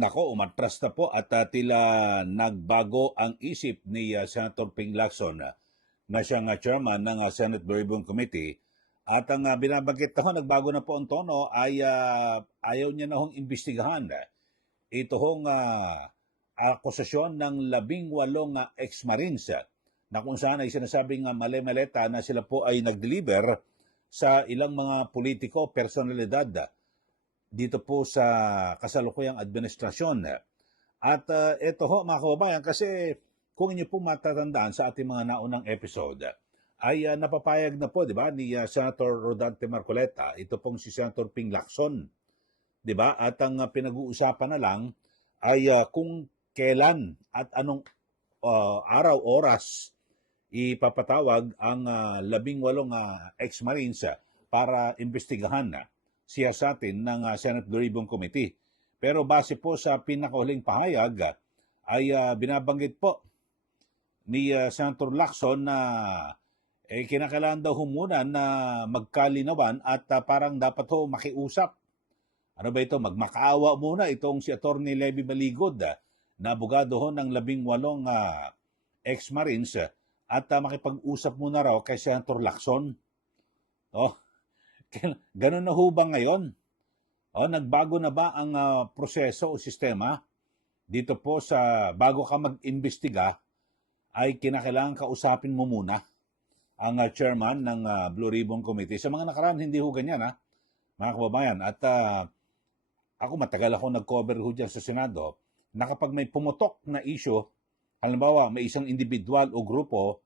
Nako, umatras na po at tila nagbago ang isip ni Senator Ping Lacson na siyang chairman ng Senate Blue Committee. At ang binabanggit na ho, nagbago na po ang tono ay ayaw niya na hong imbestigahan. Ito hong akusasyon ng 18 ex-marines na kung saan ay sinasabing mali-maleta na sila po ay nag-deliver sa ilang mga politiko, personalidad dito po sa kasalukuyang administrasyon. At ito ho mga kababayan, kasi kung inyo po matatandaan sa ating mga naunang episode, ay napapayag na po, di ba, ni Senator Rodante Marcoleta, ito pong si Senator Ping Lacson, di ba? At ang pinag-uusapan na lang ay kung kailan at anong araw, oras ipapatawag ang 18 ex-marines para imbestigahan siya sa atin ng Senate Blue Ribbon Committee. Pero base po sa pinakahuling pahayag ay binabanggit po ni Senator Lacson na kinakailangan daw muna na magkalinawan at parang dapat ho makiusap. Ano ba ito? Magmakaawa muna itong si Atty. Levy Maligod na abogado ho ng 18 ex-marines at makipag-usap muna raw kay Senator Lacson. Oh, ganun na ho ba ngayon? Nagbago na ba ang proseso o sistema? Dito po sa bago ka mag-imbestiga, ay kinakailangan kausapin mo muna ang chairman ng Blue Ribbon Committee. Sa mga nakaraan, hindi ho ganyan, mga kababayan. At ako matagal ako nag-cover ho dyan sa Senado, na kapag may pumutok na issue, halimbawa may isang individual o grupo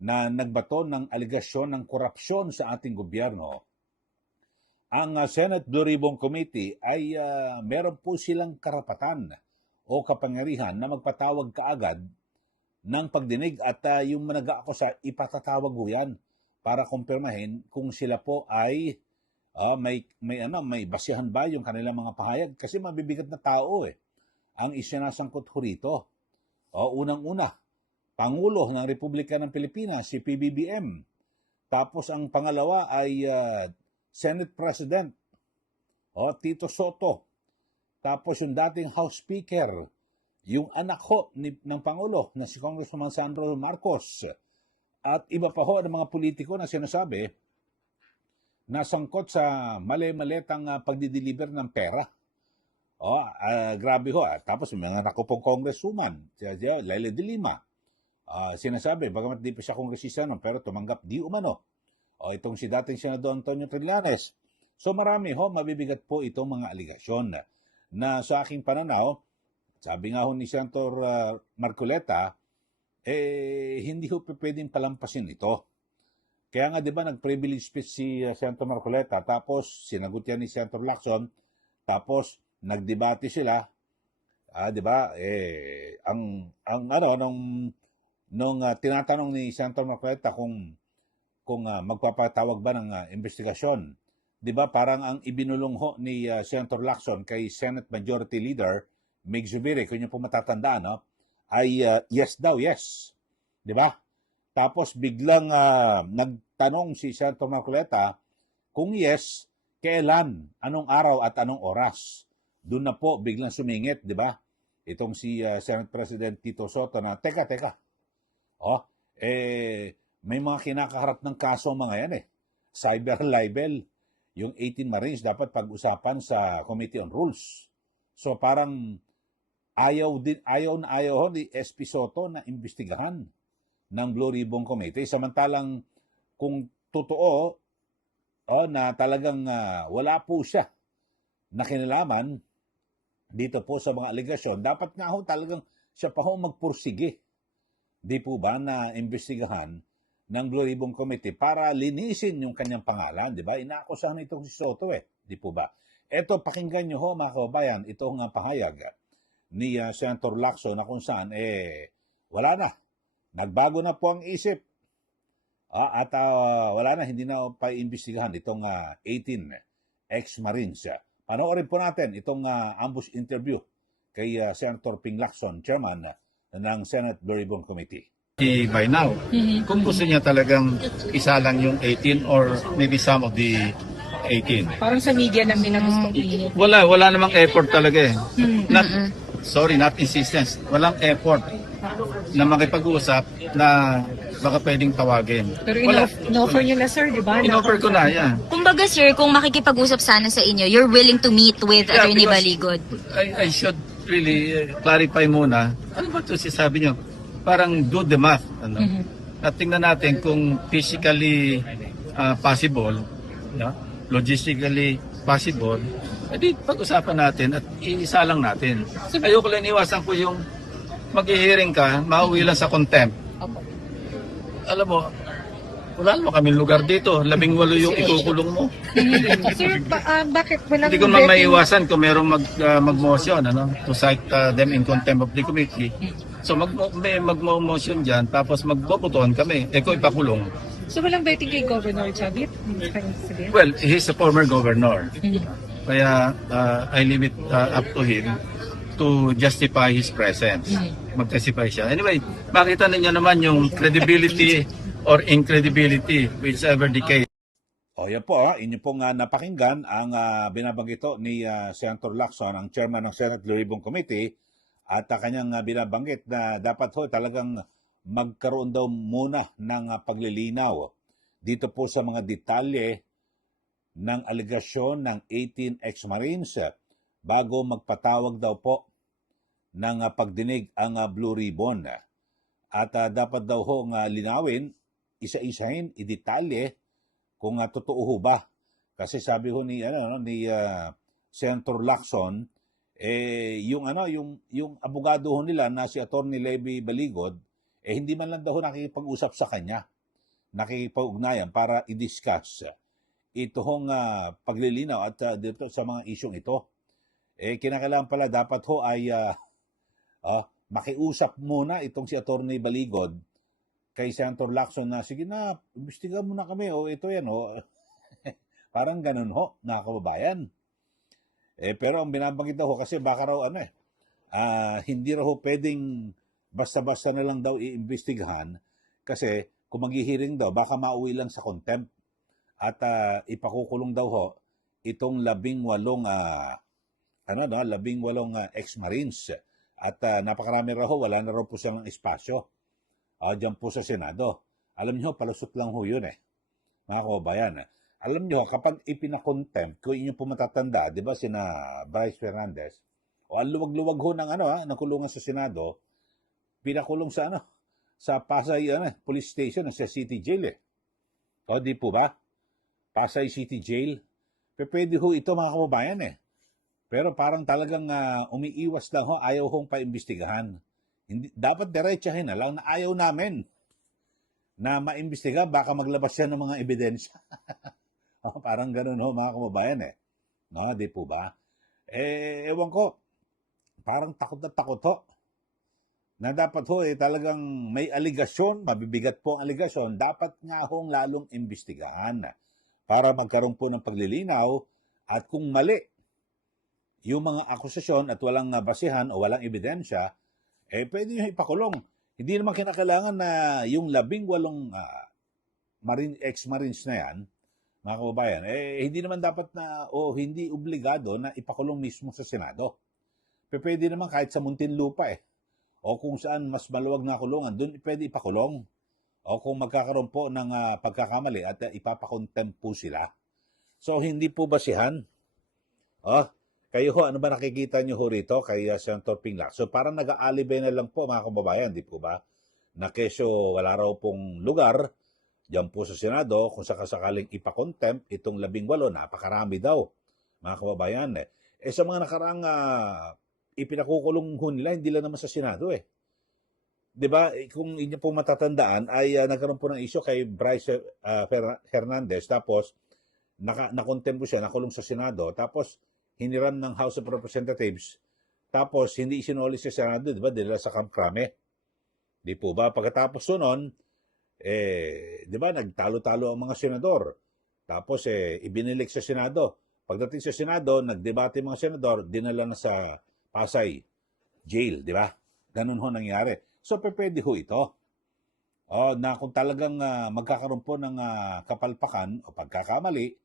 na nagbato ng aligasyon ng korupsyon sa ating gobyerno, ang Senate Blue Ribbon Committee ay meron po silang karapatan o kapangyarihan na magpatawag kaagad ng pagdinig at yung nag-aakusa ipatatawag ho yan para kumpirmahin kung sila po ay may basihan ba yung kanilang mga pahayag, kasi mabibigat na tao ang isinasangkot ho rito. Unang-una, Pangulo ng Republika ng Pilipinas, si PBBM. Tapos ang pangalawa ay Senate President, Tito Soto. Tapos yung dating House Speaker, yung anak ho ng Pangulo na si Congressman Sandro Marcos. At iba pa ho ng mga politiko na sinasabi na sangkot sa mali-maletang pagdideliver ng pera. Grabe ho. Tapos may mga nakupong congresswoman, Lele de Lima. Sinasabi, bagamat di pa siya kongresista pero tumanggap di umano. Itong si dating Senador Antonio Trillanes. So marami ho, mabibigat po itong mga aligasyon na sa aking pananaw, sabi nga ho ni Senator Marcoleta, hindi ho pwedeng palampasin ito. Kaya nga di ba nag-privilege speech si Senator Marcoleta, tapos sinagot yan ni Senator Lacson, tapos nagdebate sila, di ba? Nung tinatanong ni Senator Marcoleta kung magpapatawag ba ng investigasyon. Di ba parang ang ibinulong ho ni Senator Lacson kay Senate Majority Leader Mig Zubiri, kung niyo po matatandaan, ay yes daw, yes. Di ba? Tapos biglang nagtanong si Senator Marcoleta kung yes, kailan, anong araw at anong oras. Doon na po biglang sumingit, di ba? Itong si Senate President Tito Soto na, teka. May mga kinakaharap ng kaso mga yan cyber libel. Yung 18 Marines dapat pag-usapan sa Committee on Rules. So parang ayaw ni SP Soto na imbestigahan ng Blue Ribbon Committee. Samantalang kung totoo na talagang wala po siya na kinalaman dito po sa mga aligasyon, dapat nga ho talagang siya pa ho magpursige. Di po ba na imbestigahan ng Blue Ribbon Committee para linisin yung kanyang pangalan, di ba? Inaakusahan itong si Soto di po ba? Eto, pakinggan nyo ho mga kababayan, itong pahayag ni Senator Lacson na kung saan, wala na. Nagbago na po ang isip. At wala na, hindi na pa-imbestigahan itong 18 ex-marines. Panoorin po natin itong ambush interview kay Senator Ping Lacson, Chairman ng Senate Blue Ribbon Committee. By now, kung gusto niya talagang isa lang yung 18 or maybe some of the 18. Parang sa media lang nila gustong pilit. Wala namang effort talaga eh. Hmm. Not insistence. Walang effort na makipag-usap na baka pwedeng tawagin. Pero Wala. in-offer nyo na, sir, di ba? In-offer ko na, yan. Kumbaga, sir, kung makikipag-usap sana sa inyo, you're willing to meet with Yeah, Attorney because Baligod. I should really clarify muna. Ano ba ito sinasabi nyo? Parang do the math. Ano? At tingnan natin kung physically possible, no? Logistically possible, edi pag-usapan natin at iisa lang natin. Ayoko lang iwasan ko yung mag-hearing ka, mauwi lang sa contempt. Alam mo, wala naman kaming lugar dito. 18 yung ikukulong mo. Sir, bakit walang Hindi ko naman maiwasan kung merong mag-motion, ano, to cite them in contempt of the committee. So may mag-motion dyan, tapos magbobotohan kami. Kung ipakulong. So walang betting kay Governor Chavit? Well, he's a former governor. Kaya I leave it up to him to justify his presence. Mag-testify siya. Anyway, makita ninyo naman yung credibility or incredibility, whichever the case. O yan po, inyo pong napakinggan ang binabanggit ni Senator Lacson, ang chairman ng Senate Blue Ribbon Committee, at kanyang binabanggit na dapat ho talagang magkaroon daw muna ng paglilinaw dito po sa mga detalye ng aligasyon ng 18 ex-Marines bago magpatawag daw po ng pagdinig ang Blue Ribbon. At dapat daw ho linawin, isa-isahin, idetalye kung totoo ho ba. Kasi sabi ho ni Senator Lacson, yung abogado ho nila na si Attorney Levy Baligod, hindi man lang daw nakikipag-usap sa kanya, nakikipag-ugnayan para i-discuss ito hong paglilinaw at dito sa mga isyong ito. Kinakailangan pala dapat ho ay makiusap muna itong si Attorney Baligod kay Senator Lacson na, sige na, imbestiga muna kami, ito yan, parang ganun ho, mga kababayan. Pero ang binabanggit daw ho, kasi baka raw, hindi raw ho pwedeng basta-basta na lang daw iimbestigahan, kasi kung maghihiring daw, baka mauwi lang sa contempt, at ipakukulong daw ho, itong 18 ex-Marines, at napakarami raw ho, wala na raw po silang espasyo dyan po sa Senado. Alam niyo, palusot lang ho yun mga kababayan. Alam niyo, kapag ipinakontempt, kung inyo po matatanda, di ba, sina Bryce Fernandez, ang luwag-luwag ho ng kulungan sa Senado, pinakulong sa sa Pasay Police Station, sa City Jail di po ba? Pasay City Jail. Pwede ho ito, mga kababayan Pero parang talagang umiiwas lang ho, ayaw hong paimbestigahan. Hindi, dapat diretsahin na lang na ayaw namin na maimbestiga, baka maglabas siya ng mga ebidensya. Parang ganun ho, mga kababayan No, di po ba? Ewan ko, parang takot na takot ho. Na dapat ho, talagang may aligasyon, mabibigat po ang aligasyon, dapat nga hong lalong imbestigahan para magkaroon po ng paglilinaw, at kung mali yung mga akusasyon at walang basihan o walang ebidensya, pwede nyo ipakulong. Hindi naman kinakailangan na yung 18 ex-Marines na yan, mga kababayan, hindi naman dapat na, hindi obligado na ipakulong mismo sa Senado. Pwede naman kahit sa Muntinlupa o kung saan mas maluwag na kulungan, doon pwede ipakulong. O kung magkakaroon po ng pagkakamali at ipapakontempt po sila. So, hindi po basihan. Kayo ho, ano ba nakikita nyo ho rito kay Senator Ping Lacson? So, parang nag-aalibay na lang po, mga kababayan, di po ba? Na kesyo wala raw pong lugar diyan po sa Senado kung sakasakaling ipakontempt itong 18, napakarami daw, mga kababayan. Sa mga nakaraang ipinakukulong ho nila, hindi lang naman sa Senado Di ba? Kung inyo po matatandaan, ay nagkaroon po ng issue kay Bryce Hernandez, tapos nakontempt po siya, nakulong sa Senado, tapos hiniram ng House of Representatives, tapos hindi isinuli sa Senado, di ba? Dila sa Camp Crame. Di po ba? Pagkatapos nun, di ba, nagtalo-talo ang mga senador. Tapos, ibinilik sa Senado. Pagdating sa Senado, nagdebate mga senador, dinala na sa Pasay Jail, di ba? Ganun ho nangyari. So, pwede ho ito. Na kung talagang magkakaroon po ng kapalpakan o pagkakamali,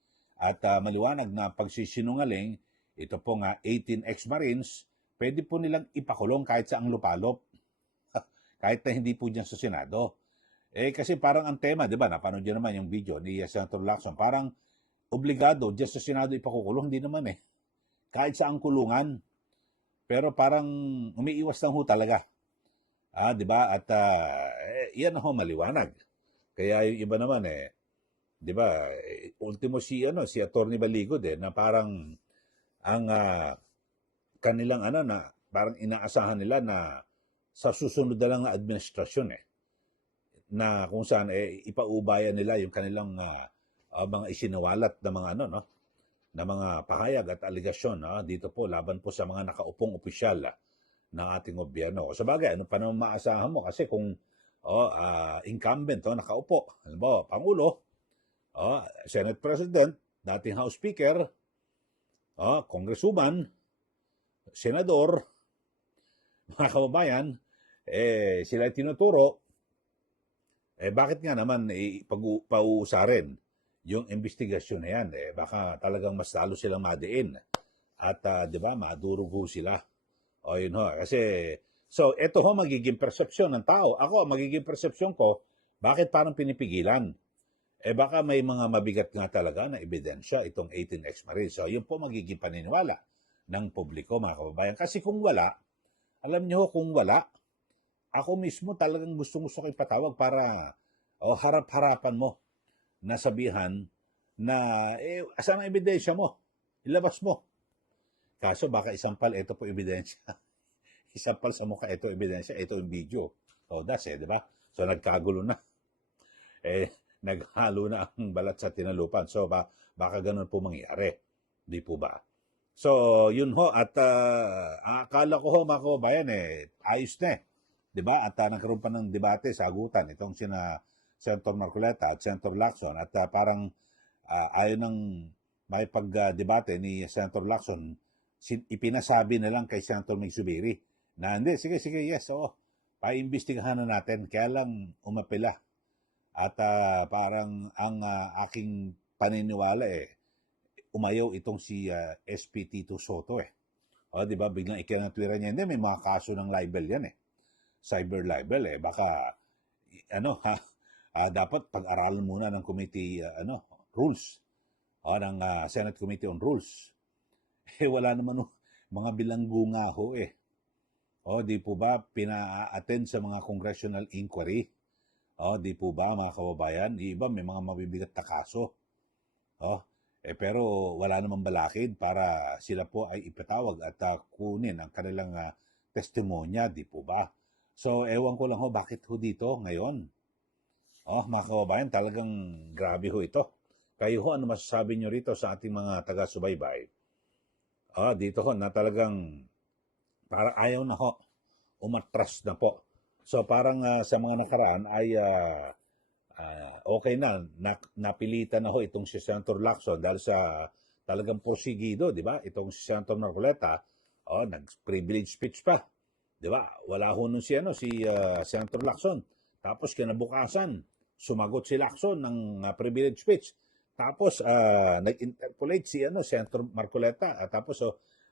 at maliwanag na pagsisinungaling, ito po nga 18 ex-Marines, pwede po nilang ipakulong kahit sa ang lupalop. Kahit na hindi po dyan sa Senado. Kasi parang ang tema, di ba, napanood nyo naman yung video ni Senator Lacson, parang obligado dyan sa Senado ipakukulong, hindi naman kahit sa ang kulungan. Pero parang umiiwas lang ho talaga. Di ba? At yan ho maliwanag. Kaya yung iba naman di ba, ultimo si Attorney Baligod na parang ang kanilang na parang inaasahan nila na sa susunod na lang na administrasyon na kung saan ipaubayan nila yung kanilang mga isinawalat na mga na mga pahayag at aligasyon dito po laban po sa mga nakaupong opisyal ng ating gobyerno. Sa bagay, ano pa naman maasahan mo kasi kung incumbent nakaupo, halimbawa Pangulo, Senate President, dating House Speaker, Congresswoman, Senador, mga kababayan, sila tinuturo, bakit nga naman pauusarin yung investigasyon na yan? Baka talagang mas lalo silang madiin. At, di ba, madurugo sila. O, yun ho. Kasi, so, ito ho magiging persepsyon ng tao. Ako, magiging persepsyon ko, bakit parang pinipigilan? Baka may mga mabigat nga talaga na ebidensya itong 18 ex-Marines. So, yun po magiging paniniwala ng publiko, mga kababayan. Kasi kung wala, alam niyo kung wala, ako mismo talagang gusto ko ipatawag para harap-harapan mo na sabihan na, asan ang ebidensya mo? Ilabas mo. Kaso baka isampal, ito po ebidensya. Isampal sa mukha, ito ebidensya, ito yung video. That's di ba? So, nagkagulo na. Naghalo na ang balat sa tinalupan. So, baka ganun po mangyari. Di po ba? So, yun ho. At akala ko ho, mga kababayan, ayos na Di ba? At nagkaroon pa ng debate, sagutan, itong Senator Marcoleta at Senator Lacson. At parang ayaw ng may pagdebate ni Senator Lacson, ipinasabi na lang kay Senator Migsubiri na hindi, sige, yes, paimbestigahan na natin. Kaya lang umapila. At parang ang aking paniniwala umayaw itong si SP Tito Soto di ba? Biglang ikinatwira niya. Hindi, may mga kaso ng libel yan cyber libel baka dapat pag-aralan muna ng committee rules ng Senate Committee on Rules. Wala naman mga bilanggo nga ho di po ba pina-attend sa mga congressional inquiry? Di po ba mga kababayan? Iba may mga mabibigat na kaso. Pero wala namang balakid para sila po ay ipatawag at kunin ang kanilang testimonya, di po ba? So, ewan ko lang bakit ho dito ngayon? Mga kababayan, talagang grabe ho ito. Kayo ho, ano masasabi nyo rito sa ating mga taga-subaybay? Dito ho, na talagang parang ayaw na ho, umatras na po. So, parang sa mga nakaraan ay okay na, napilitan na ho itong si Senator Lacson dahil sa talagang porsigido, di ba? Itong si Senator Marcoleta, nag-privilege speech pa. Di ba? Wala ho nun si Senator Lacson. Tapos kinabukasan, sumagot si Lacson ng privilege speech. Tapos nag-interpolate si Senator Marcoleta. Tapos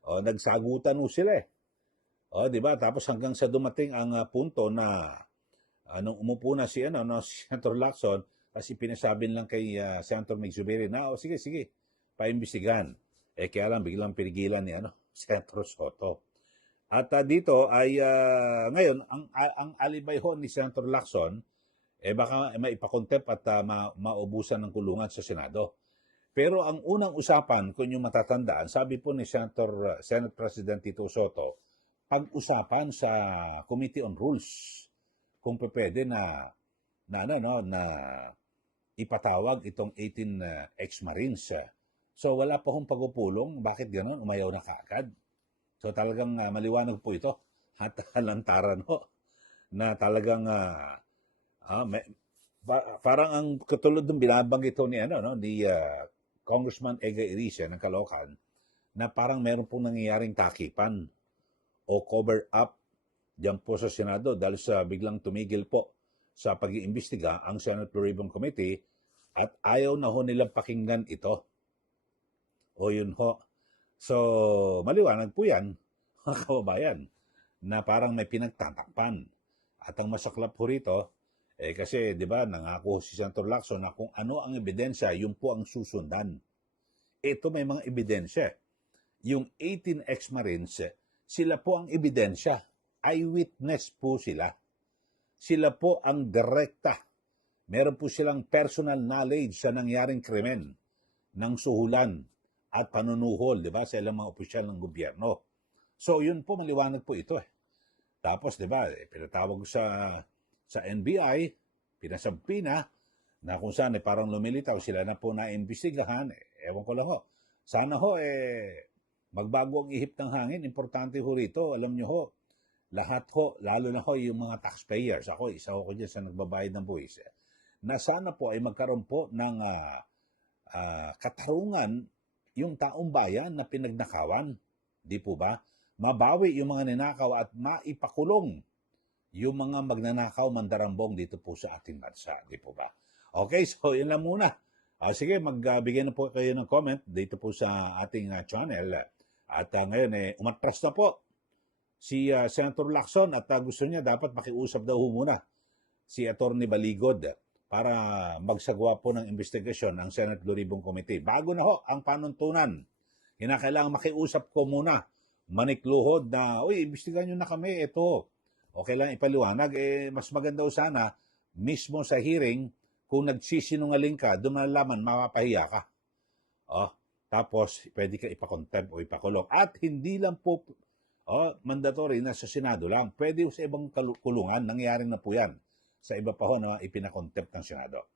nagsagutan ho sila di ba? Tapos hanggang sa dumating ang punto na nung umupo na si Senator Lacson, kasi pinasabi lang kay Senator Migsubiri na sige, paimbestigahan. Kaya lang biglang pinigilan ni Senator Soto. At dito ay ngayon ang alibay ho ni Senator Lacson baka maipakontep at maubusan ng kulungan sa Senado. Pero ang unang usapan, kung yung matatandaan, sabi po ni Senate President Tito Soto, pag-usapan sa Committee on Rules kung pwede na ipatawag itong 18 ex-Marines. So wala pa hong pagpupulong, bakit gano'n? Umayaw na kaagad. So talagang maliwanag po ito at lantaran na talagang parang ang katulad ng binabanggit ni Congressman Ega Iricia ng Caloocan na parang meron pong nangyayaring takipan o cover up diyan po sa Senado dahil sa biglang tumigil po sa pag-iimbestiga ang Senate Blue Ribbon Committee at ayaw na ho nilang pakinggan ito. O yun ho. So, maliwanag po yan, mga kababayan, na parang may pinagtatakpan. At ang masaklap po rito, kasi, di ba, nangako si Senator Lacson na kung ano ang ebidensya, yun po ang susundan. Ito may mga ebidensya. Yung 18 ex-Marines, sila po ang ebidensya. Eyewitness po sila. Sila po ang direkta. Meron po silang personal knowledge sa nangyaring krimen ng suhulan at panunuhol, di ba, sa ilang mga opisyal ng gobyerno. So, yun po, maliwanag po ito. Tapos, di ba, pinatawag sa NBI, pinasampi na kung saan parang lumilitaw, sila na po naimbestigahan. Ewan ko lang ho. Sana ho, magbago ang ihip ng hangin. Importante ho rito, alam nyo ho, lahat ho, lalo na ho yung mga taxpayers. Ako, isa ho ko dyan sa nagbabayad ng buwis. Na sana po ay magkaroon po ng katarungan yung taong bayan na pinagnakawan. Di po ba? Mabawi yung mga ninakaw at maipakulong yung mga magnanakaw mandarambong dito po sa ating bansa. Di po ba? Okay, so yun lang muna. Sige, magbigay na po kayo ng comment dito po sa ating channel. At ngayon, umatras na po si Senator Lacson at gusto niya dapat makiusap daw muna si Attorney Baligod para magsagawa po ng investigasyon ang Senate Blue Ribbon Committee. Bago na ho ang panuntunan, kinakailangan makiusap ko muna, manikluhod na, uy, imbestigahan nyo na kami, ito. Okay lang ipaliwanag, mas maganda sana mismo sa hearing, kung nagsisinungaling ka, doon malalaman, mapapahiya ka. Tapos, pwede ka ipakontempt o ipakulong. At hindi lang po, mandatory na sa Senado lang. Pwede sa ibang kulungan, nangyari na po yan. Sa iba pa ho na ipinakontempt ng Senado.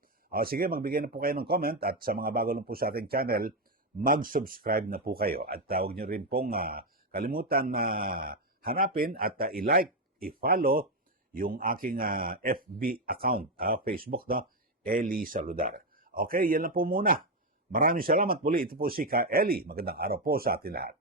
Sige, magbigay na po kayo ng comment at sa mga bago lang po sa ating channel, mag-subscribe na po kayo. At huwag nyo rin pong kalimutan na hanapin at i-like, i-follow yung aking FB account, Facebook, no? Eli Saludar. Okay, yan lang po muna. Maraming salamat muli. Ito po si Ka Eli. Magandang araw po sa atin lahat.